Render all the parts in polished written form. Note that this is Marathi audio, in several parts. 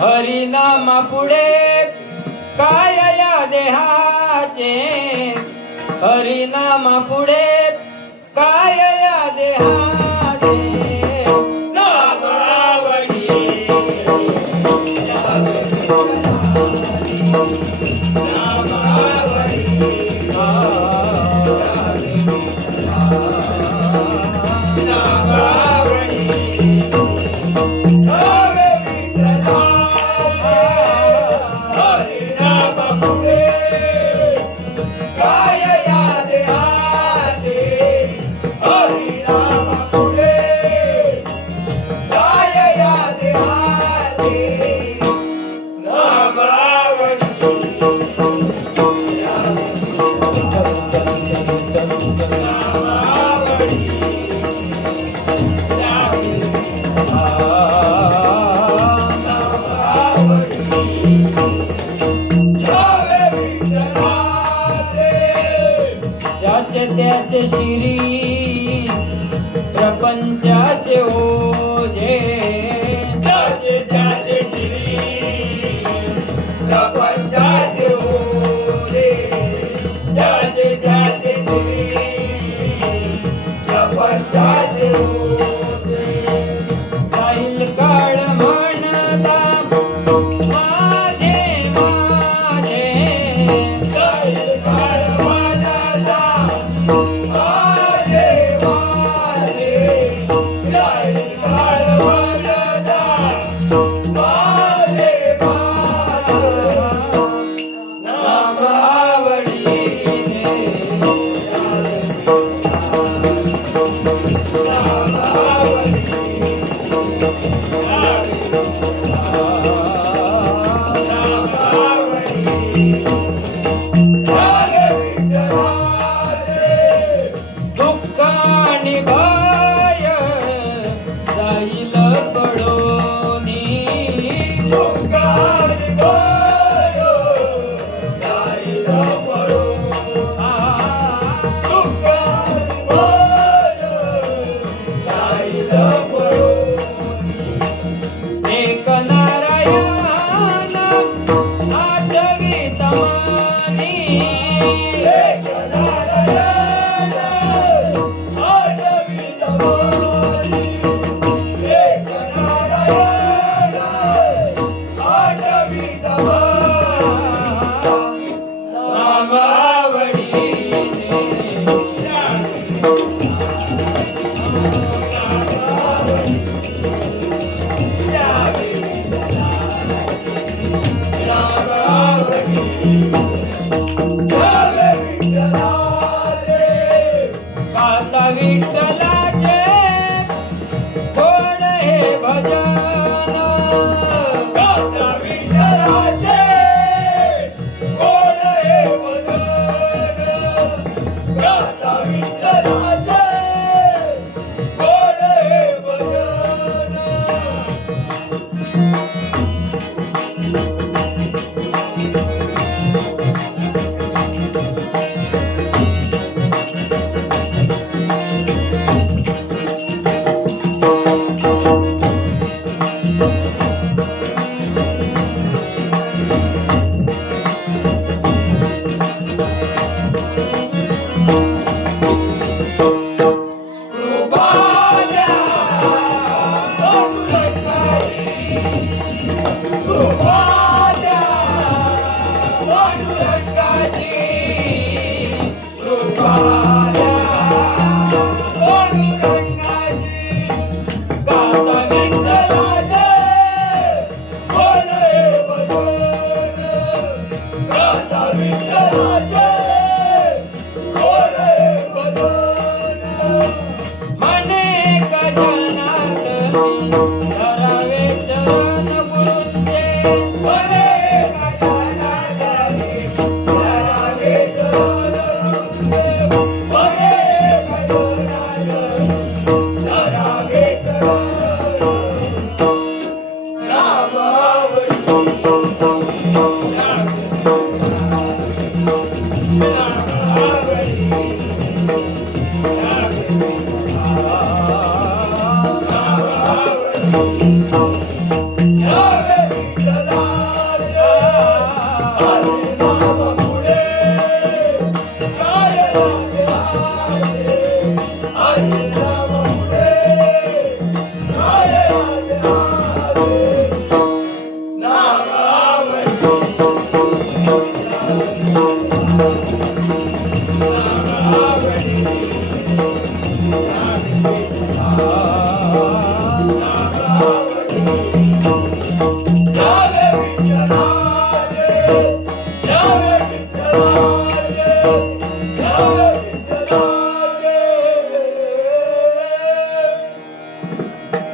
हरिनामा पुढे काय या देहाचे, हरिनामा पुढे काय या देहाचे, नामावडी त्याचे शिरी प्रपंचाचे ओझे, त्याचे शिरी प्रपंचाचे ओझे, त्याचे शिरी प्रपंचाचे ओझे, जाईल काळ म्हणता माझे माझे, जाईल काळ म्हणता माझे माझे, जाईल काळ म्हणता माझे माझे, नामावडीने दुःखानी भय जाईल पडोनी, दुःखानी भय जाईल पडोनी, दुःखानी भय जाईल पडोनी, एक नारायण आठवीत मनी, एक नारायण आठवीत मनी, एक नारायण आठवीत मनी, नामावडीने आता विठ्ठलाचे कोण हे भजन, आता विठ्ठलाचे कोण हे भजन, आता विठ्ठलाचे कोण हे भजन, Thank you.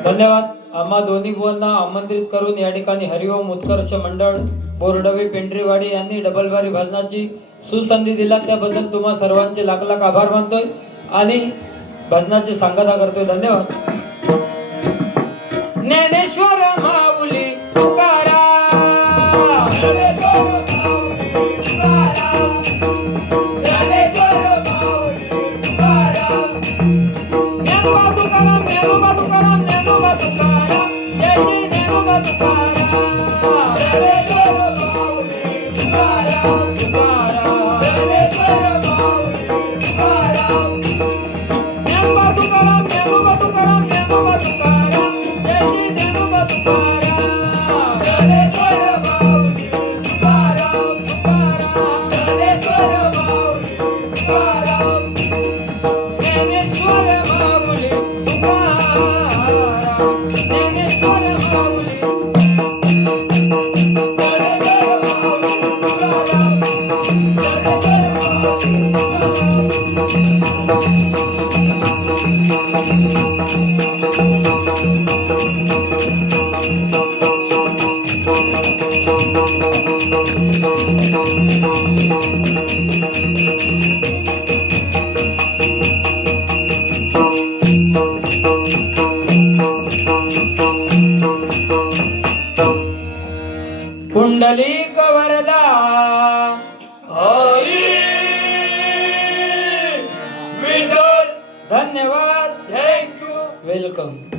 धन्यवाद. आम्हा दोन्ही बुवांना आमंत्रित करून या ठिकाणी हरिओम उत्कर्ष मंडळ बोरडवे पेंढरीवाडी यांनी डबलबारी भजनाची सुसंधी दिला त्याबद्दल तुम्हा सर्वांचे लाख लाख आभार मानतोय आणि भजनाची सांगता करतोय. धन्यवाद. ज्ञानेश्वर माऊली तुकाराम, ज्ञानोबा तुकाराम, ज्ञानोबा तुकाराम, ज्ञानोबा तुकाराम, जय जय ज्ञानोबा तुकाराम, ज्ञानेश्वर माऊली तुकाराम, तुकाराम, ज्ञानेश्वर माऊली तुकाराम, ज्ञानोबा तुकाराम, ज्ञानोबा तुकाराम, ज्ञानोबा तुकाराम, जय जय ज्ञानोबा तुकाराम, ज्ञानेश्वर माऊली तुकाराम, तुकाराम, ज्ञानेश्वर माऊली तुकाराम, ज्ञानेश्वर माऊली तुकाराम, ज्ञानेश्वर माऊली पुंडलिक वरदा हरी विठ्ठल. धन्यवाद. थँक्यू. वेलकम.